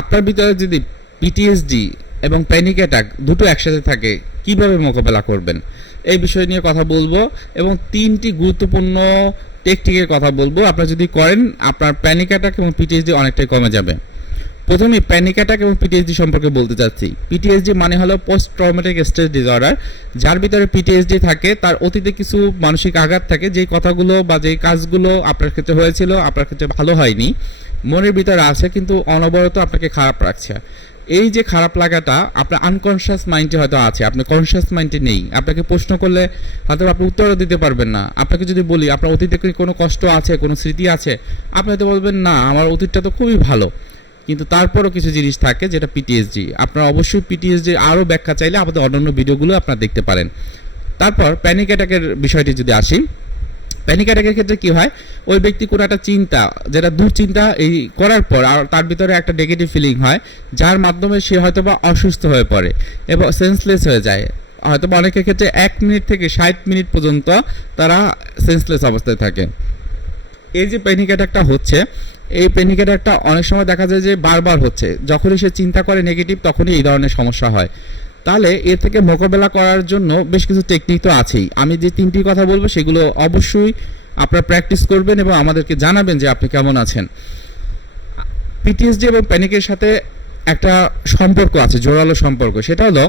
আপনার ভিতরে যদি পিটিএসডি এবং প্যানিক অ্যাটাক দুটো একসাথে থাকে, কীভাবে মোকাবেলা করবেন? এই বিষয় নিয়ে কথা বলব এবং তিনটি গুরুত্বপূর্ণ টেকটিকের কথা বলব। আপনারা যদি করেন, আপনার প্যানিক অ্যাটাক এবং পিটিএসডি অনেকটাই কমে যাবে। প্রথমে প্যানিক অ্যাটাক এবং পিটিএসডি সম্পর্কে বলতে চাচ্ছি। পিটিএসডি মানে হলো পোস্ট ট্রমেটিক স্ট্রেস ডিসঅর্ডার যার ভিতরে পিটিএসডি থাকে, তার অতীতে কিছু মানসিক আঘাত থাকে, যেই কথাগুলো বা যেই কাজগুলো আপনার ক্ষেত্রে হয়েছিল, আপনার ক্ষেত্রে ভালো হয়নি। মনের ভিতরে আছে, কিন্তু অনবরত আপনাকে খারাপ রাখছে। এই যে খারাপ লাগাটা, আপনার আনকনশিয়াস মাইন্ডে হয়তো আছে। আপনার কনশিয়াস মাইন্ডে নেই। আপনাকে প্রশ্ন করলে হয়তো আপনি উত্তরও দিতে পারবেন না। আপনাকে যদি বলি, আপনার অতীতে কোনো কষ্ট আছে, কোনো স্মৃতি আছে? আপনি হয়তো বলবেন, না, আমার অতীতটা তো খুবই ভালো। কিন্তু তারপরও কিছু জিনিস থাকে, যেটা পিটিএসডি আপনারা অবশ্যই পিটিএসডি আরও ব্যাখ্যা চাইলে আমাদের অন্যান্য ভিডিওগুলো আপনারা দেখতে পারেন। তারপর প্যানিক অ্যাটাকের বিষয়টি যদি আসি প্যানিক অ্যাটাকের ক্ষেত্রে কি হয়? ওই ব্যক্তি কোনো একটা চিন্তা, যেটা দুশ্চিন্তা এই করার পর আর তার ভিতরে একটা নেগেটিভ ফিলিং হয়, যার মাধ্যমে সে হয়তো বা অসুস্থ হয়ে পড়ে এবং সেন্সলেস হয়ে যায়। হয়তো অনেকের ক্ষেত্রে এক মিনিট থেকে ষাট মিনিট পর্যন্ত তারা সেন্সলেস অবস্থায় থাকে। এই যে প্যানিক অ্যাটাকটা হচ্ছে, এই প্যানিক অ্যাটাকটা অনেক সময় দেখা যায় যে বারবার হচ্ছে। যখনই সে চিন্তা করে নেগেটিভ তখনই এই ধরনের সমস্যা হয়। তাহলে এর থেকে মোকাবেলা করার জন্য বেশ কিছু টেকনিক তো আছেই। আমি যে তিনটি কথা বলব সেগুলো অবশ্যই আপনারা প্র্যাকটিস করবেন এবং আমাদেরকে জানাবেন যে আপনি কেমন আছেন। পিটিএসডি এবং প্যানিকের সাথে একটা সম্পর্ক আছে, জোরালো সম্পর্ক। সেটা হলো,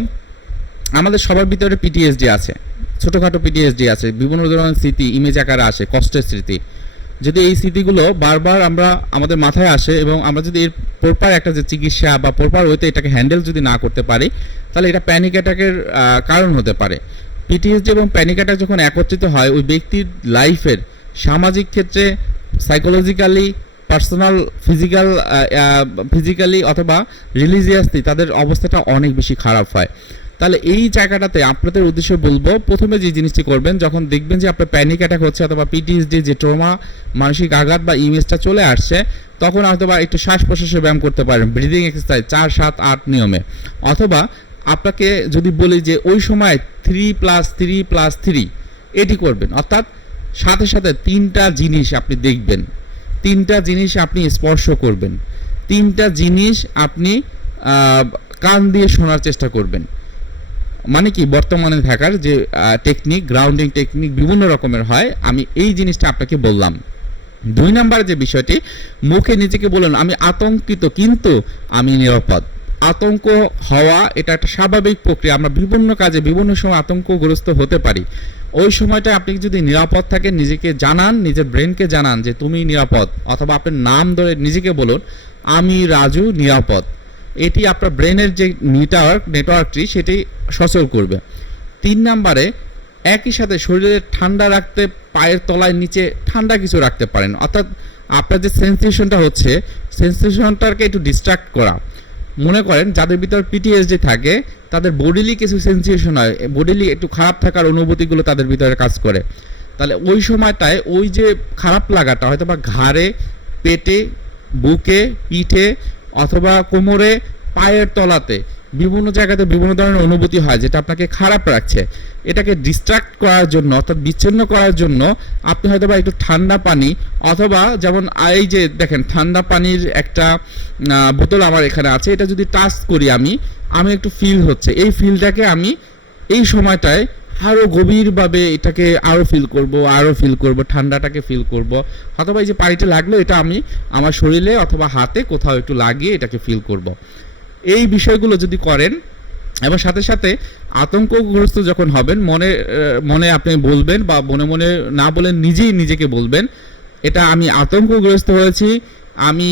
আমাদের সবার ভিতরে পিটিএসডি আছে, ছোটোখাটো পিটিএসডি আছে, বিভিন্ন ধরনের স্মৃতি ইমেজ আকারে আসে, কষ্টের স্মৃতি। যদি এই স্মৃতিগুলো বারবার আমরা আমাদের মাথায় আসে এবং আমরা যদি এর প্রপার একটা যে চিকিৎসা বা প্রপার ওয়েতে এটাকে হ্যান্ডেল যদি না করতে পারি, তাহলে এটা প্যানিক অ্যাটাকের কারণ হতে পারে। পিটিএসডি এবং প্যানিক অ্যাটাক যখন একত্রিত হয়, ওই ব্যক্তির লাইফের সামাজিক ক্ষেত্রে সাইকোলজিক্যালি পার্সোনাল ফিজিক্যাল ফিজিক্যালি অথবা রিলিজিয়াসলি তাদের অবস্থাটা অনেক বেশি খারাপ হয়। তাহলে এই জায়গাটাতে আপনাদের উদ্দেশ্যে বলব, প্রথমে যে জিনিসটি করবেন, যখন দেখবেন যে আপনার প্যানিক অ্যাটাক হচ্ছে অথবা পিটিএসডি যে ট্রমা মানসিক আঘাত বা ইমেজটা চলে আসছে, তখন হয়তোবা একটু শ্বাস প্রশ্বাসের ব্যায়াম করতে পারেন ব্রিদিং এক্সারসাইজ চার, সাত, আট নিয়মে। অথবা আপনাকে যদি বলি যে ওই সময় three plus three plus three এটি করবেন। অর্থাৎ সাথে সাথে তিনটা জিনিস আপনি দেখবেন। তিনটা জিনিস আপনি স্পর্শ করবেন। তিনটা জিনিস আপনি কান দিয়ে শোনার চেষ্টা করবেন। মানে কি, বর্তমানে থাকার যে টেকনিক গ্রাউন্ডিং টেকনিক বিভিন্ন রকমের হয়, আমি এই জিনিসটা আপনাকে বললাম। দুই নাম্বার যে বিষয়টি, মুখে নিজেকে বলুন, আমি আতঙ্কিত কিন্তু আমি নিরাপদ। আতঙ্ক হওয়া এটা একটা স্বাভাবিক প্রক্রিয়া, আমরা বিভিন্ন কাজে বিভিন্ন সময় আতঙ্কগ্রস্ত হতে পারি। ওই সময়টা আপনি যদি নিরাপদ থাকেন, নিজেকে জানান, নিজের ব্রেনকে জানান যে তুমি নিরাপদ। অথবা আপনার নাম ধরে নিজেকে বলুন, আমি রাজু নিরাপদ। এটি আপনার ব্রেনের যে নেটওয়ার্ক, নেটওয়ার্কটি, সেটি সচল করবে। তিন নাম্বারে, একই সাথে শরীরে ঠান্ডা রাখতে পায়ের তলায় নিচে ঠান্ডা কিছু রাখতে পারেন। অর্থাৎ আপনার যে সেন্সেশনটা হচ্ছে সেন্সেশনটাকে একটু ডিস্ট্রাক্ট করা। মনে করেন, যাদের ভিতর পিটিএসডি থাকে, তাদের বডিলি কিছু সেন্সেশন হয় বডিলি একটু খারাপ থাকার অনুভূতিগুলো তাদের ভিতরে কাজ করে। তাহলে ওই সময়টায় ওই যে খারাপ লাগাটা হয়তো বা ঘাড়ে, পেটে, বুকে, পিঠে অথবা কোমরে, পায়ের তলাতে বিভিন্ন জায়গাতে বিভিন্ন ধরনের অনুভূতি হয়, যেটা আপনাকে খারাপ রাখছে। এটাকে ডিস্ট্রাক্ট করার জন্য অর্থাৎ বিচ্ছিন্ন করার জন্য আপনি হয়তো বা একটু ঠান্ডা পানি অথবা যেমন এই যে দেখেন, ঠান্ডা পানির একটা বোতল আমার এখানে আছে, এটা যদি টাচ করি আমি আমি একটু ফিল হচ্ছে। এই ফিলটাকে আমি এই সময়টায় আরও গভীরভাবে এটাকে আরও ফিল করব আরও ফিল করব, ঠান্ডাটাকে ফিল করব। অথবা এই যে পানিটা লাগল, এটা আমি আমার শরীরে অথবা হাতে কোথাও একটু লাগিয়ে এটাকে ফিল করব। এই বিষয়গুলো যদি করেন, এবং সাথে সাথে আতঙ্কগ্রস্ত যখন হবেন, মনে মনে আপনি বলবেন বা মনে মনে না বলে নিজেই নিজেকে বলবেন, এটা আমি আতঙ্কগ্রস্ত হয়েছি, আমি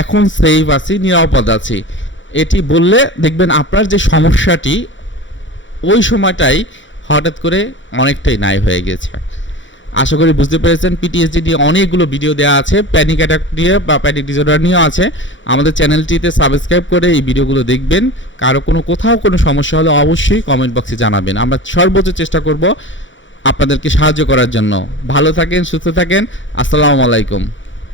এখন সেফ আছি, নিরাপদ আছি। এটি বললে দেখবেন আপনার যে সমস্যাটি, ওই সময়টাই হঠাৎ করে অনেকটাই নাই হয়ে গেছে। আশা করি বুঝতে পেরেছেন পিটিএসডি নিয়ে অনেকগুলো ভিডিও দেওয়া আছে প্যানিক অ্যাটাক নিয়ে বা প্যানিক ডিসঅর্ডার নিয়েও আছে। আমাদের চ্যানেলটিতে সাবস্ক্রাইব করে এই ভিডিওগুলো দেখবেন। কারও কোনো কোথাও কোনো সমস্যা হলে অবশ্যই কমেন্ট বক্সে জানাবেন। আমরা সর্বোচ্চ চেষ্টা করব আপনাদেরকে সাহায্য করার জন্য। ভালো থাকেন, সুস্থ থাকেন। আসসালামু আলাইকুম।